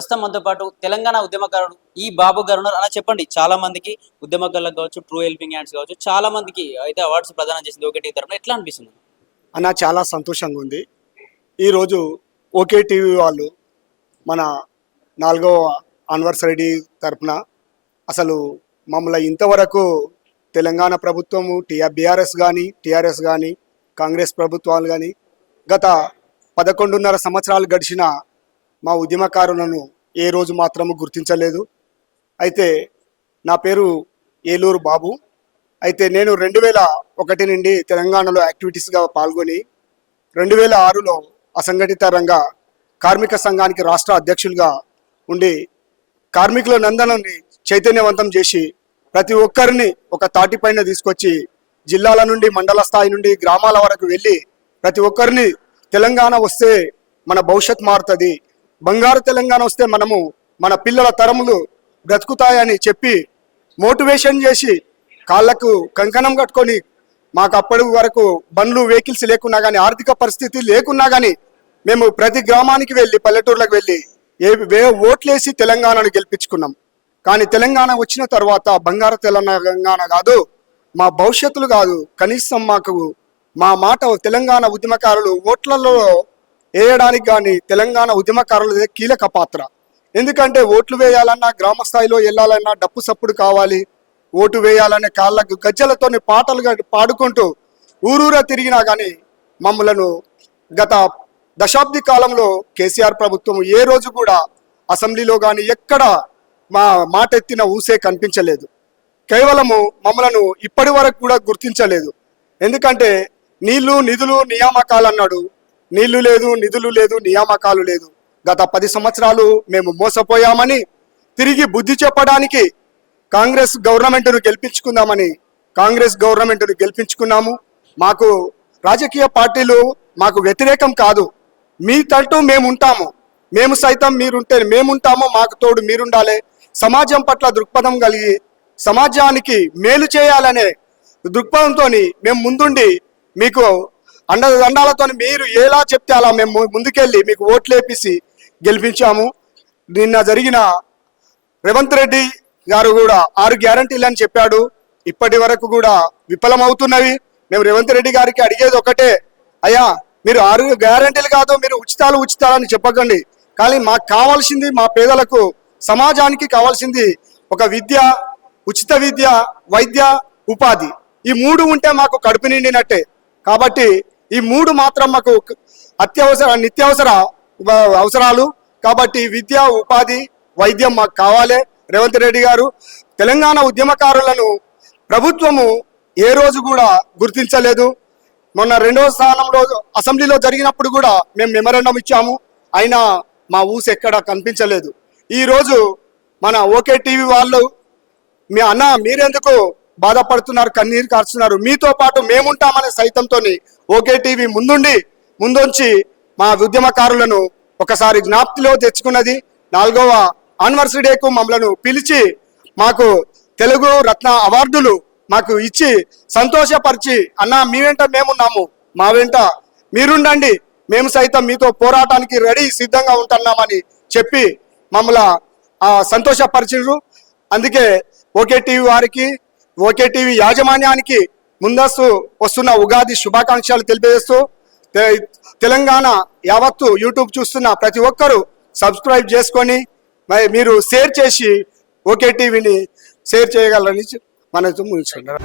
ప్రస్తుతం మనతో పాటు తెలంగాణ ఉద్యమకారుడు ఈ బాబు గారు ఉన్నారు. అలా చెప్పండి, చాలా మందికి ఉద్యమకారులకు కావచ్చు, ట్రూ హెల్పింగ్ హ్యాండ్స్ కావచ్చు, చాలా మందికి అయితే అవార్డ్స్ ప్రదానం చేసింది ఒకటి తరఫున. ఎట్లా అనిపిస్తుంది? అన్న చాలా సంతోషంగా ఉంది. ఈరోజు ఓకే టీవీ వాళ్ళు మన 4వ యానివర్సరీ తరపున అసలు మమ్మల్ని ఇంతవరకు తెలంగాణ ప్రభుత్వము టీఆర్ఎస్ కానీ కాంగ్రెస్ ప్రభుత్వాలు కానీ గత 11.5 సంవత్సరాలు గడిచిన మా ఉద్యమకారులను ఏ రోజు మాత్రము గుర్తించలేదు. అయితే నా పేరు ఏలూరు బాబు. అయితే నేను 2001 నుండి తెలంగాణలో యాక్టివిటీస్గా పాల్గొని 2006లో అసంఘటిత రంగ కార్మిక సంఘానికి రాష్ట్ర అధ్యక్షులుగా ఉండి కార్మికుల నందనాన్ని చైతన్యవంతం చేసి ప్రతి ఒక్కరిని ఒక తాటిపైన తీసుకొచ్చి జిల్లాల నుండి మండల స్థాయి నుండి గ్రామాల వరకు వెళ్ళి ప్రతి ఒక్కరిని తెలంగాణ వస్తే మన భవిష్యత్ మారుతుంది, బంగారు తెలంగాణ వస్తే మన పిల్లల తరములు బ్రతుకుతాయని చెప్పి మోటివేషన్ చేసి కాళ్లకు కంకణం కట్టుకొని మాకు అప్పటి వరకు బండ్లు వెహికల్స్ లేకున్నా కానీ ఆర్థిక పరిస్థితి లేకున్నా కానీ మేము ప్రతి గ్రామానికి వెళ్ళి పల్లెటూర్లకు వెళ్ళి ఓట్లేసి తెలంగాణను గెలిపించుకున్నాం. కానీ తెలంగాణ వచ్చిన తర్వాత బంగారు తెలంగాణ కాదు, మా భవిష్యత్తులు కాదు, కనీసం మా మాట తెలంగాణ ఉద్యమకారులు ఓట్లలో వేయడానికి కానీ తెలంగాణ ఉద్యమకారులదే కీలక పాత్ర. ఎందుకంటే ఓట్లు వేయాలన్నా గ్రామ స్థాయిలో వెళ్ళాలన్నా డప్పు సప్పుడు కావాలి, ఓటు వేయాలనే కాళ్ళకు గజ్జలతోని పాటలుగా పాడుకుంటూ ఊరూరా తిరిగినా కానీ మమ్మలను గత దశాబ్ది కాలంలో కేసీఆర్ ప్రభుత్వం ఏ రోజు కూడా అసెంబ్లీలో కానీ ఎక్కడ మా మాట ఎత్తిన ఊసే కనిపించలేదు. కేవలము మమ్మలను ఇప్పటి వరకు కూడా గుర్తించలేదు. ఎందుకంటే నీళ్లు నిధులు నియామకాలు అన్నాడు, నీళ్లు లేదు, నిధులు లేదు, నియామకాలు లేదు. గత 10 సంవత్సరాలు మేము మోసపోయామని తిరిగి బుద్ధి చెప్పడానికి కాంగ్రెస్ గవర్నమెంట్ను గెలిపించుకున్నాము. మాకు రాజకీయ పార్టీలు మాకు వ్యతిరేకం కాదు, మీ తట్టు మేము ఉంటాము, మేము సైతం మీరుంటే మేముంటాము, మాకు తోడు మీరుండాలి, సమాజం పట్ల దృక్పథం కలిగి సమాజానికి మేలు చేయాలనే దృక్పథంతో మేము ముందుండి మీకు అండదండాలతో మీరు ఎలా చెప్తే అలా మేము ముందుకెళ్ళి మీకు ఓట్లేపేసి గెలిపించాము. నిన్న జరిగిన రేవంత్ రెడ్డి గారు కూడా 6 గ్యారంటీలు అని చెప్పాడు, ఇప్పటి వరకు కూడా విఫలమవుతున్నవి. మేము రేవంత్ రెడ్డి గారికి అడిగేది ఒకటే, అయ్యా మీరు 6 గ్యారంటీలు కాదు, మీరు ఉచితాలని చెప్పకండి, కానీ మాకు కావాల్సింది మా పేదలకు సమాజానికి కావాల్సింది ఒక విద్య, ఉచిత విద్య, వైద్య, ఉపాధి. ఈ 3 ఉంటే మాకు కడుపు నిండినట్టే. కాబట్టి ఈ 3 మాత్రం మాకు నిత్యావసర అవసరాలు. కాబట్టి విద్య, ఉపాధి, వైద్యం మాకు కావాలి. రేవంత్ రెడ్డి గారు తెలంగాణ ఉద్యమకారులను ప్రభుత్వము ఏ రోజు కూడా గుర్తించలేదు. మొన్న 2వ స్థానంలో అసెంబ్లీలో జరిగినప్పుడు కూడా మేము మెమరాండం ఇచ్చాము, అయినా మా ఊసు ఎక్కడ కనిపించలేదు. ఈరోజు మన ఓకే టీవీ వాళ్ళు మీ అన్న మీరెందుకు బాధపడుతున్నారు, కన్నీరు కార్చున్నారు, మీతో పాటు మేముంటామనే సైతంతో ఓకే టీవీ ముందుంచి మా ఉద్యమకారులను ఒకసారి జ్ఞాప్తిలో తెచ్చుకున్నది. 4వ యానివర్సరీ డేకు మమ్మలను పిలిచి మాకు తెలుగు రత్న అవార్డులు మాకు ఇచ్చి సంతోషపరిచి, అన్న మీ వెంట మేమున్నాము, మా వెంట మీరుండండి, మేము సైతం మీతో పోరాటానికి సిద్ధంగా ఉంటున్నామని చెప్పి మమ్మల్ని సంతోషపరిచారు. అందుకే ఓకే టీవీ వారికి, ఓకే టీవీ యాజమాన్యానికి ముందస్తు వస్తున్న ఉగాది శుభాకాంక్షలు తెలియజేస్తూ తెలంగాణ యావత్తు యూట్యూబ్ చూస్తున్న ప్రతి ఒక్కరూ సబ్స్క్రైబ్ చేసుకొని మీరు షేర్ చేసి ఓకే టీవీని షేర్ చేయగలరని మనతో ముగించుకుంటారు.